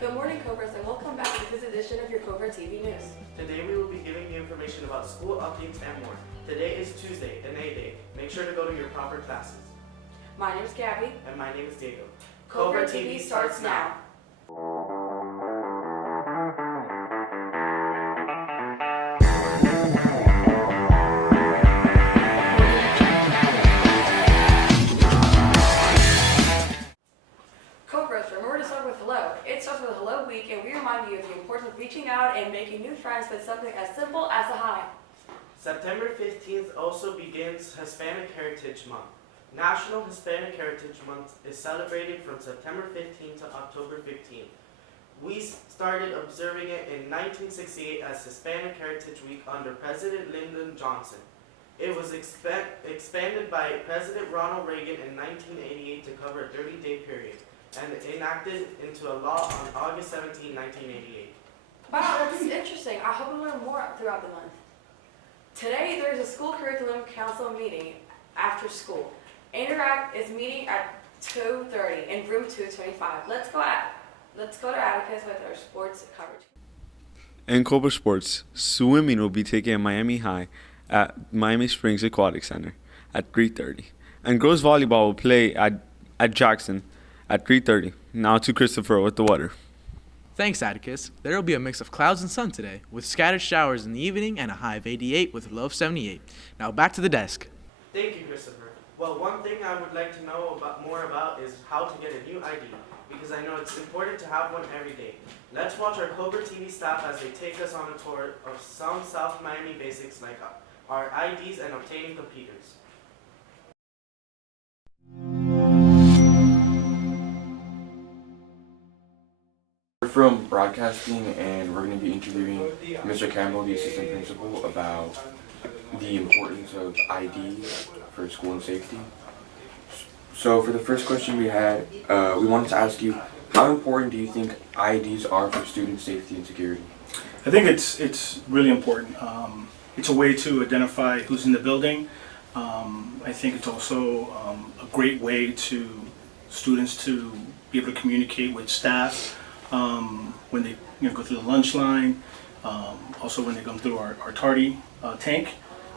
Good morning, Cobras, and welcome back to this edition of your Cobra TV News. Today we will be giving you information about school updates and more. Today is Tuesday, an A day. Make sure to go to your proper classes. My name is Gabby. And my name is Diego. Cobra TV starts now. Cobras, remember to start with hello. It starts with Hello Week, and we remind you of the importance of reaching out and making new friends with something as simple as a hi. September 15th also begins Hispanic Heritage Month. National Hispanic Heritage Month is celebrated from September 15th to October 15th. We started observing it in 1968 as Hispanic Heritage Week under President Lyndon Johnson. It was expanded by President Ronald Reagan in 1988 to cover a 30-day period, and enacted into a law on August 17, 1988. Wow, this is interesting. I hope we learn more throughout the month. Today, there is a school curriculum council meeting after school. Interact is meeting at 2:30 in room 225. Let's go to Atticus with our sports coverage. In Cobra Sports, swimming will be taken at Miami High at Miami Springs Aquatic Center at 3:30. And girls volleyball will play at Jackson at 3:30. Now to Christopher with the weather. Thanks, Atticus. There will be a mix of clouds and sun today, with scattered showers in the evening and a high of 88 with a low of 78. Now back to the desk. Thank you, Christopher. Well, one thing I would like to know more about is how to get a new ID, because I know it's important to have one every day. Let's watch our Cobra TV staff as they take us on a tour of some South Miami basics like our IDs and obtaining computers. We're from broadcasting, and we're going to be interviewing Mr. Campbell, the assistant principal, about the importance of ID for school and safety. So for the first question we had, we wanted to ask you, how important do you think IDs are for student safety and security? I think it's really important. It's a way to identify who's in the building. I think it's also a great way to students to be able to communicate with staff when they go through the lunch line. Also when they come through our tardy tank,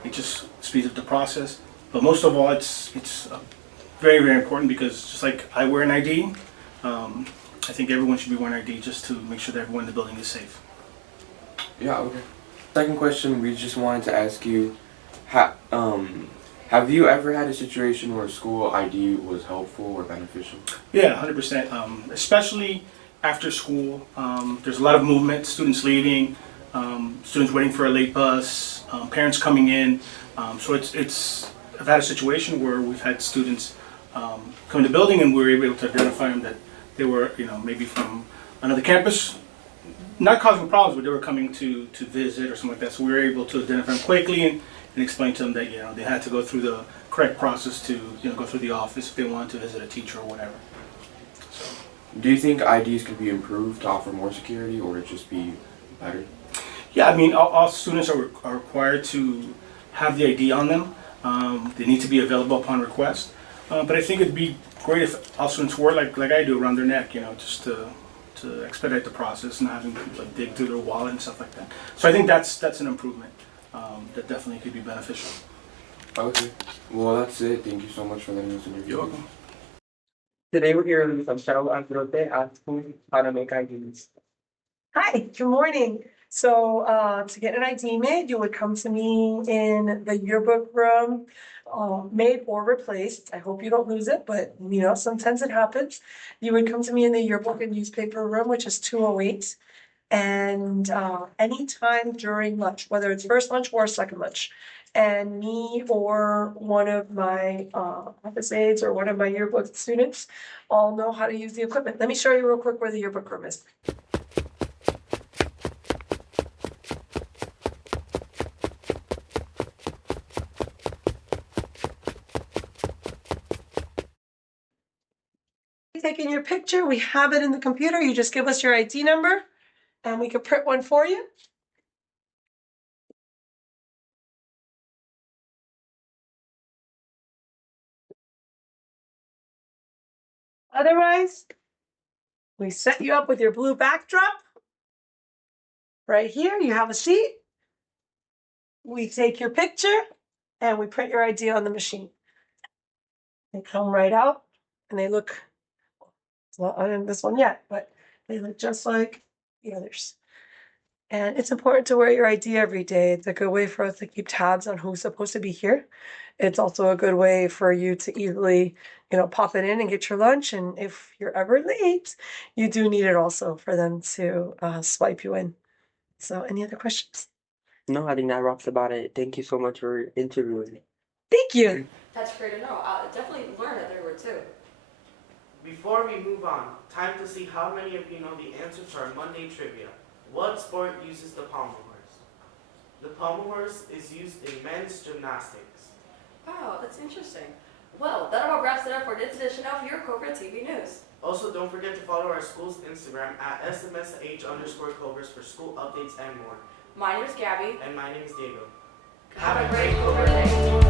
it just speeds up the process. But most of all, it's very, very important, because just like I wear an ID, I think everyone should be wearing ID just to make sure that everyone in the building is safe. Yeah, okay. Second question, we just wanted to ask you, have you ever had a situation where school ID was helpful or beneficial? Yeah, 100%. Especially after school, there's a lot of movement, students leaving, students waiting for a late bus, parents coming in. So I've had a situation where we've had students come in the building, and we were able to identify them that they were, maybe from another campus, not causing problems, but they were coming to visit or something like that. So we were able to identify them quickly and explain to them that they had to go through the correct process to go through the office if they wanted to visit a teacher or whatever. So, Do you think IDs could be improved to offer more security, or just be better? yeah, I mean, all students are required to have the ID on them. They need to be available upon request. But I think it'd be great if all students wore like I do, around their neck, just to expedite the process, and having to dig through their wallet and stuff like that. So I think that's an improvement that definitely could be beneficial. Okay. Well, that's it. Thank you so much for letting us interview. You're welcome. Today we're here with Michelle Androte asking how to make IDs. Hi, good morning. So to get an ID made, you would come to me in the yearbook room, made or replaced. I hope you don't lose it, but sometimes it happens. You would come to me in the yearbook and newspaper room, which is 208. And anytime during lunch, whether it's first lunch or second lunch, and me or one of my office aides or one of my yearbook students all know how to use the equipment. Let me show you real quick where the yearbook room is. Taking your picture, we have it in the computer. You just give us your ID number and we can print one for you. Otherwise, We set you up with your blue backdrop. Right here, you have a seat. We take your picture and we print your ID on the machine. They come right out and they look, it's not on this one yet, but they look just like the others. And it's important to wear your ID every day. It's a good way for us to keep tabs on who's supposed to be here. It's also a good way for you to easily, pop it in and get your lunch. And if you're ever late, you do need it also for them to swipe you in. So, any other questions? No, I think that wraps about it. Thank you so much for interviewing me. Thank you. That's great to know. I definitely learned that there were two. Before we move on, time to see how many of you know the answer to our Monday trivia. What sport uses the pommel horse? The pommel horse is used in men's gymnastics. Wow, that's interesting. Well, that about wraps it up for this edition of your Cobra TV News. Also, don't forget to follow our school's Instagram at SMSH_Cobras for school updates and more. My name is Gabby. And my name is Diego. Have a great Cobra day.